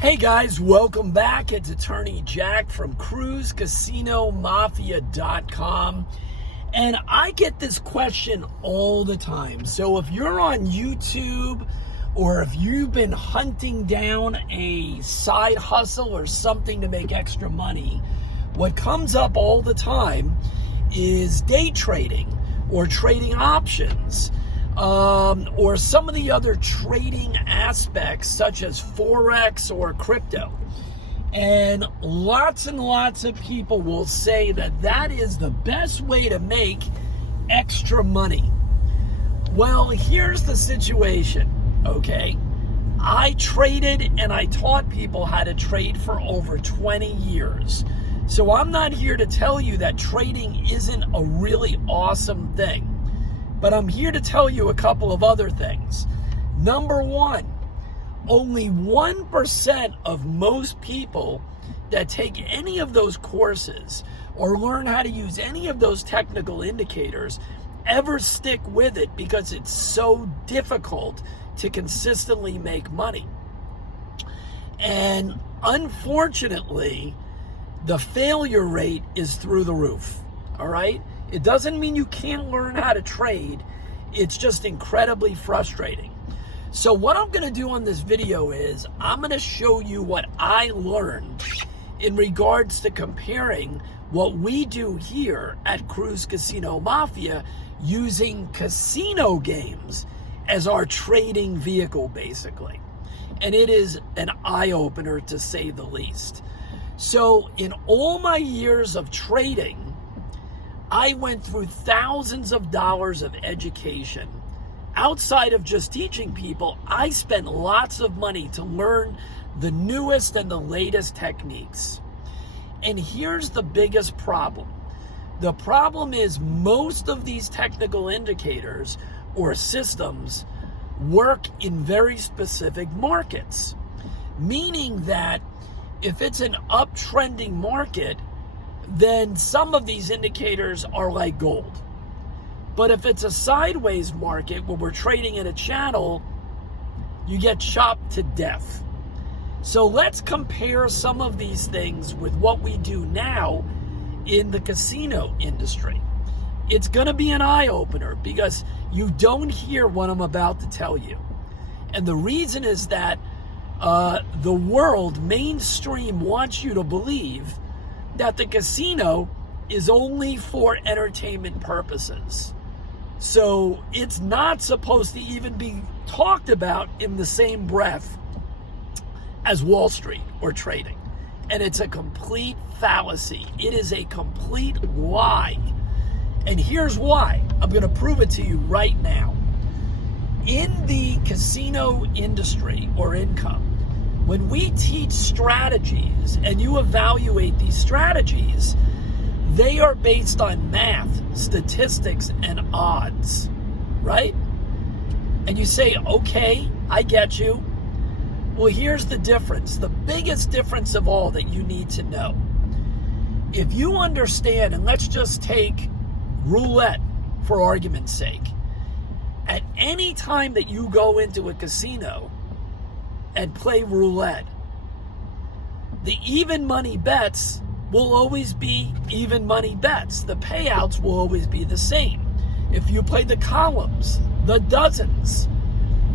Hey guys, welcome back. It's Attorney Jack from cruisecasinomafia.com. And I get this question all the time. So if you're on YouTube or if you've been hunting down a side hustle or something to make extra money, what comes up all the time is day trading or trading options. Or some of the other trading aspects such as Forex or crypto. And lots of people will say that that is the best way to make extra money. Well, here's the situation, okay? I traded and I taught people how to trade for over 20 years. So I'm not here to tell you that trading isn't a really awesome thing. But I'm here to tell you a couple of other things. Number one, only 1% of most people that take any of those courses or learn how to use any of those technical indicators ever stick with it because it's so difficult to consistently make money. And unfortunately, the failure rate is through the roof, all right? It doesn't mean you can't learn how to trade. It's just incredibly frustrating. So what I'm going to do on this video is I'm going to show you what I learned in regards to comparing what we do here at Cruise Casino Mafia using casino games as our trading vehicle, basically. And it is an eye-opener, to say the least. So in all my years of trading, I went through thousands of dollars of education. Outside of just teaching people, I spent lots of money to learn the newest and the latest techniques. And here's the biggest problem. The problem is most of these technical indicators or systems work in very specific markets. Meaning that if it's an uptrending market, then some of these indicators are like gold. But if it's a sideways market where we're trading in a channel, you get chopped to death. So let's compare some of these things with what we do now in the casino industry. It's going to be an eye-opener because you don't hear what I'm about to tell you. And the reason is that the world mainstream wants you to believe that the casino is only for entertainment purposes. So it's not supposed to even be talked about in the same breath as Wall Street or trading. And it's a complete fallacy. It is a complete lie. And here's why. I'm going to prove it to you right now. In the casino industry or income, when we teach strategies and you evaluate these strategies, they are based on math, statistics, and odds, right? And you say, okay, I get you. Well, here's the difference. The biggest difference of all that you need to know. If you understand, and let's just take roulette for argument's sake. At any time that you go into a casino and play roulette, the even money bets will always be even money bets. The payouts will always be the same. If you play the columns, the dozens,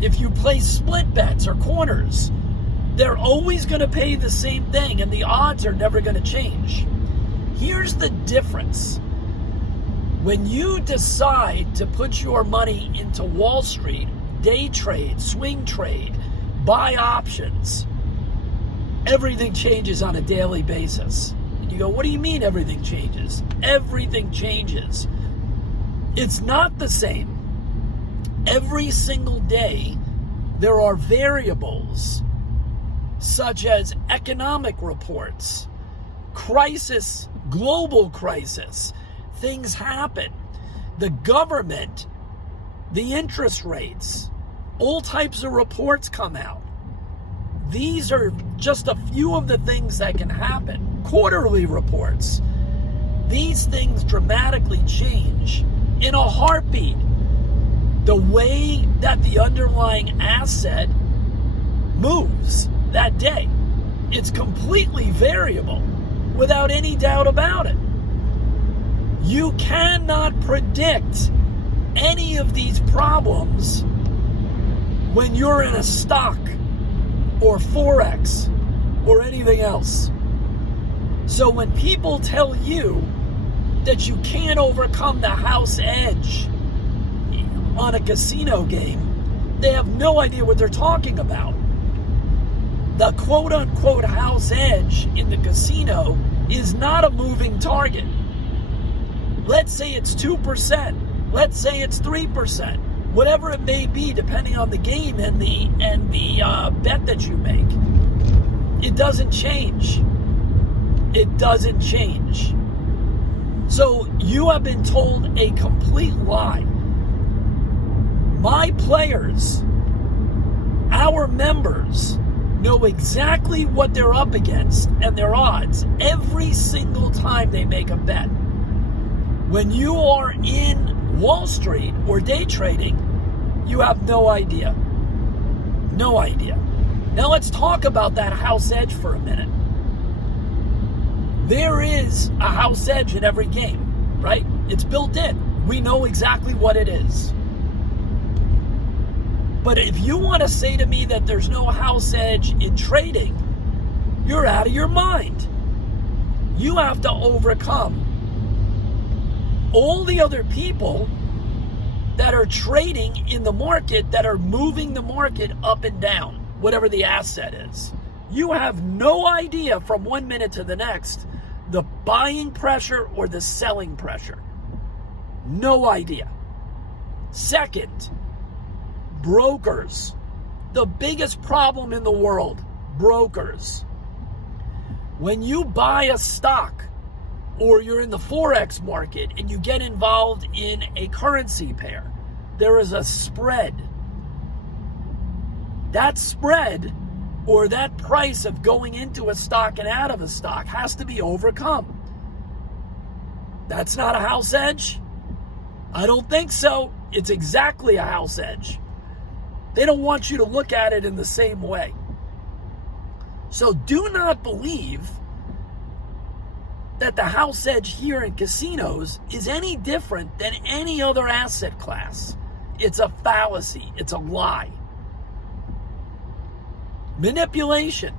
if you play split bets or corners, they're always going to pay the same thing and the odds are never going to change. Here's the difference. When you decide to put your money into Wall Street, day trade, swing trade, buy options, everything changes on a daily basis. And you go, what do you mean everything changes? Everything changes. It's not the same. Every single day, there are variables such as economic reports, crisis, global crisis. Things happen. The government, the interest rates, all types of reports come out. These are just a few of the things that can happen. Quarterly reports. These things dramatically change in a heartbeat. The way that the underlying asset moves that day. It's completely variable, without any doubt about it. You cannot predict any of these problems when you're in a stock or Forex or anything else. So when people tell you that you can't overcome the house edge on a casino game, they have no idea what they're talking about. The quote-unquote house edge in the casino is not a moving target. Let's say it's 2%. Let's say it's 3%. Whatever it may be, depending on the game and the bet that you make. It doesn't change. It doesn't change. So you have been told a complete lie. My players, our members, know exactly what they're up against and their odds every single time they make a bet. When you are in Wall Street or day trading, you have no idea. No idea. Now let's talk about that house edge for a minute. There is a house edge in every game, right? It's built in. We know exactly what it is. But if you want to say to me that there's no house edge in trading, you're out of your mind. You have to overcome all the other people that are trading in the market, that are moving the market up and down, whatever the asset is. You have no idea from 1 minute to the next the buying pressure or the selling pressure. No idea. Second, brokers. The biggest problem in the world, brokers. When you buy a stock or you're in the Forex market and you get involved in a currency pair, there is a spread. That spread, or that price of going into a stock and out of a stock, has to be overcome. That's not a house edge? I don't think so. It's exactly a house edge. They don't want you to look at it in the same way. So do not believe that the house edge here in casinos is any different than any other asset class. It's a fallacy. It's a lie. Manipulation.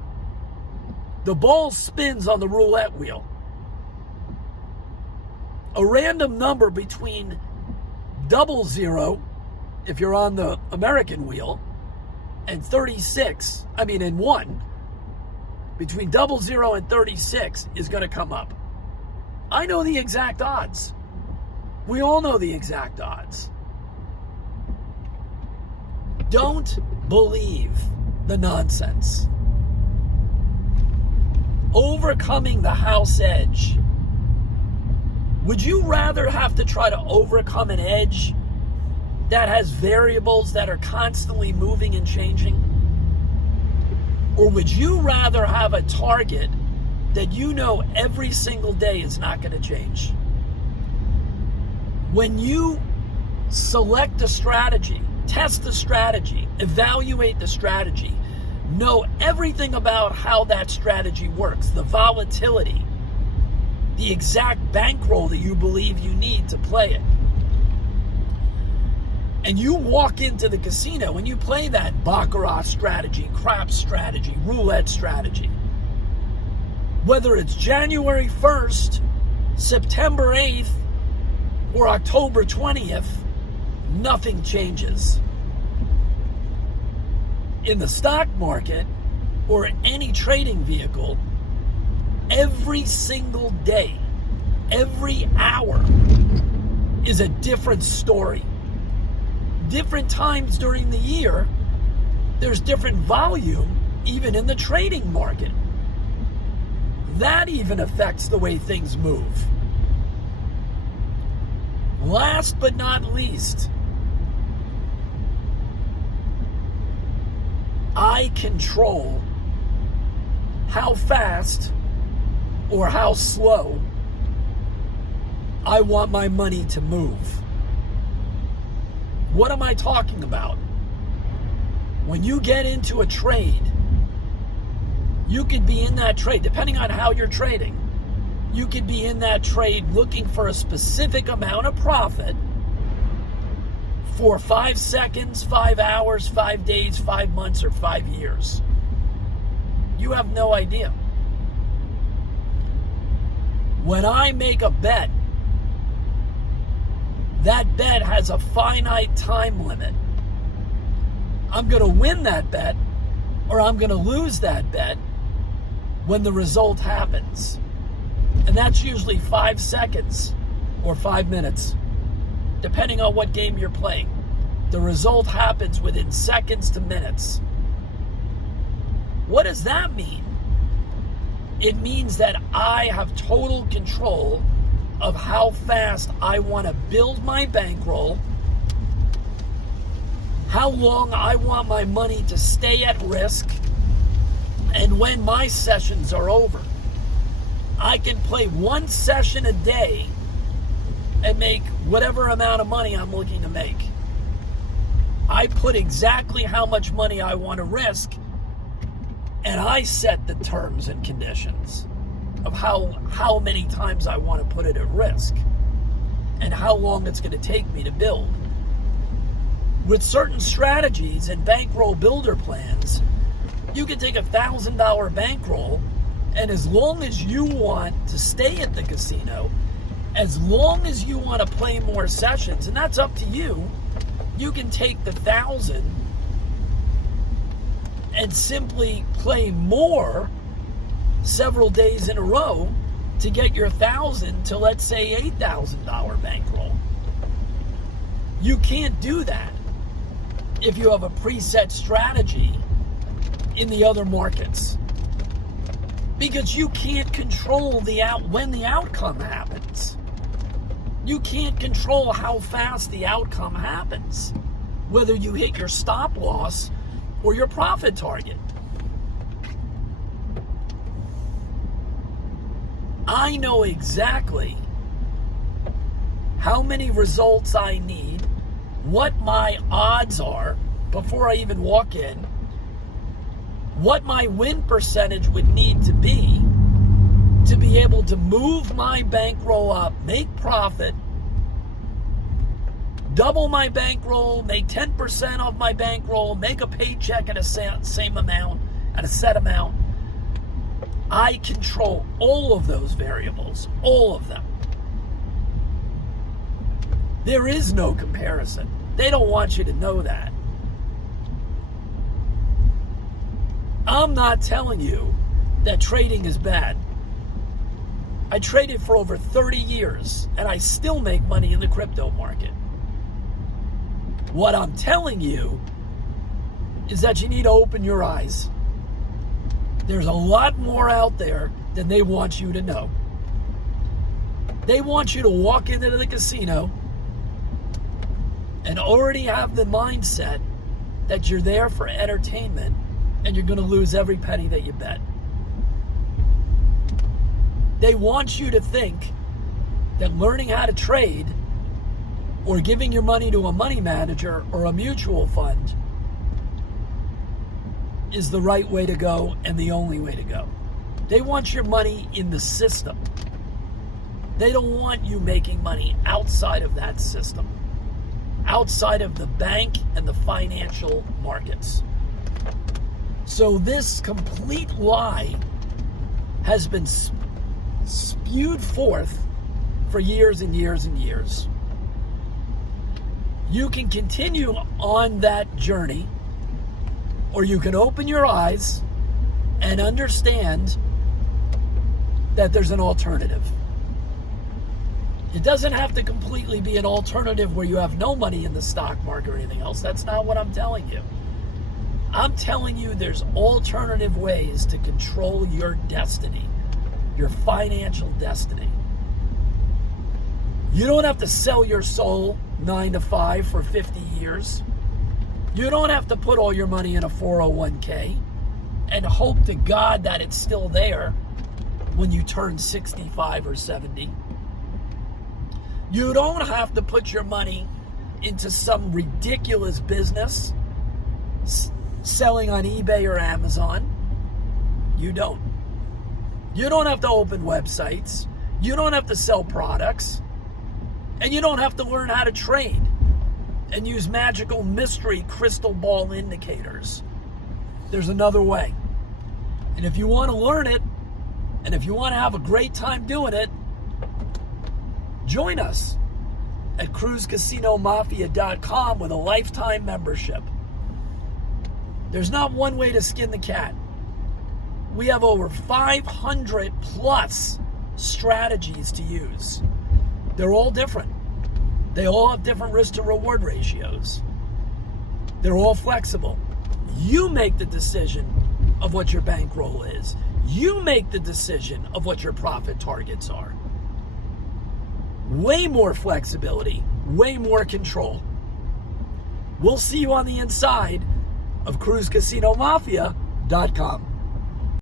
The ball spins on the roulette wheel. A random number between 00, if you're on the American wheel, and 36, and 1, between 00 and 36 is going to come up. I know the exact odds. We all know the exact odds. Don't believe the nonsense. Overcoming the house edge. Would you rather have to try to overcome an edge that has variables that are constantly moving and changing? Or would you rather have a target that you know every single day is not going to change? When you select a strategy, test the strategy, evaluate the strategy, know everything about how that strategy works, the volatility, the exact bankroll that you believe you need to play it. And you walk into the casino and you play that baccarat strategy, craps strategy, roulette strategy. Whether it's January 1st, September 8th, or October 20th, nothing changes. In the stock market or any trading vehicle, every single day, every hour is a different story. Different times during the year, there's different volume even in the trading market. That even affects the way things move. Last but not least, I control how fast or how slow I want my money to move. What am I talking about? When you get into a trade, You could be in that trade, depending on how you're trading. You could be in that trade looking for a specific amount of profit for 5 seconds, 5 hours, 5 days, 5 months, or 5 years. You have no idea. When I make a bet, that bet has a finite time limit. I'm going to win that bet or I'm going to lose that bet when the result happens. And that's usually 5 seconds or 5 minutes, depending on what game you're playing. The result happens within seconds to minutes. What does that mean? It means that I have total control of how fast I want to build my bankroll, how long I want my money to stay at risk, and when my sessions are over. I can play 1 session a day and make whatever amount of money I'm looking to make. I put exactly how much money I want to risk, and I set the terms and conditions of how many times I want to put it at risk and how long it's going to take me to build. With certain strategies and bankroll builder plans, you can take $1,000 bankroll, and as long as you want to stay at the casino, as long as you want to play more sessions, and that's up to you, you can take the 1,000 and simply play more several days in a row to get your 1,000 to, let's say, $8,000 bankroll. You can't do that if you have a preset strategy in the other markets, because you can't control when the outcome happens. You can't control how fast the outcome happens, whether you hit your stop loss or your profit target. I know exactly how many results I need, what my odds are before I even walk in, what my win percentage would need to be able to move my bankroll up, make profit, double my bankroll, make 10% of my bankroll, make a paycheck at a same amount, at a set amount. I control all of those variables, all of them. There is no comparison. They don't want you to know that. I'm not telling you that trading is bad. I traded for over 30 years, and I still make money in the crypto market. What I'm telling you is that you need to open your eyes. There's a lot more out there than they want you to know. They want you to walk into the casino and already have the mindset that you're there for entertainment and you're going to lose every penny that you bet. They want you to think that learning how to trade or giving your money to a money manager or a mutual fund is the right way to go and the only way to go. They want your money in the system. They don't want you making money outside of that system, outside of the bank and the financial markets. So this complete lie has been spewed forth for years and years and years. You can continue on that journey, or you can open your eyes and understand that there's an alternative. It doesn't have to completely be an alternative where you have no money in the stock market or anything else. That's not what I'm telling you. I'm telling you there's alternative ways to control your destiny, your financial destiny. You don't have to sell your soul 9 to 5 for 50 years. You don't have to put all your money in a 401k and hope to God that it's still there when you turn 65 or 70. You don't have to put your money into some ridiculous business selling on eBay or Amazon. You don't. You don't have to open websites. You don't have to sell products. And you don't have to learn how to trade and use magical mystery crystal ball indicators. There's another way. And if you want to learn it, and if you want to have a great time doing it, join us at cruisecasinomafia.com with a lifetime membership. There's not one way to skin the cat. We have over 500 plus strategies to use. They're all different. They all have different risk to reward ratios. They're all flexible. You make the decision of what your bankroll is. You make the decision of what your profit targets are. Way more flexibility, way more control. We'll see you on the inside of cruisecasinomafia.com.